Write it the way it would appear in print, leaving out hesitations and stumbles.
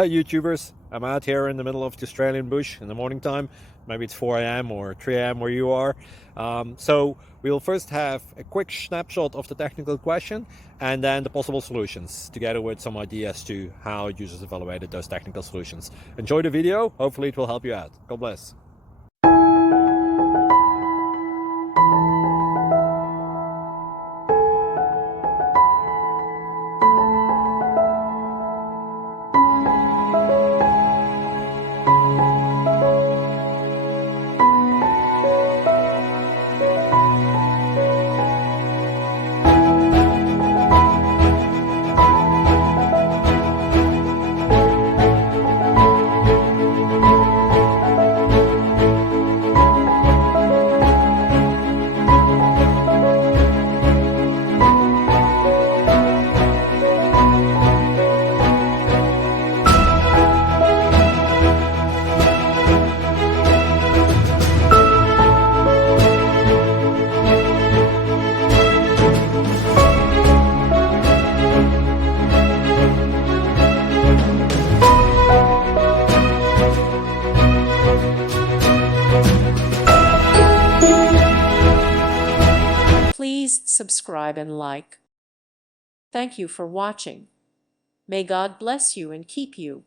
Hey YouTubers, I'm out here in the middle of the Australian bush in the morning time. Maybe it's 4 a.m. or 3 a.m. where you are. So we'll first have a quick snapshot of the technical question and then the possible solutions, together with some ideas to how users evaluated those technical solutions. Enjoy the video, hopefully it will help you out. God bless. Please subscribe and like. Thank you for watching. May God bless you and keep you.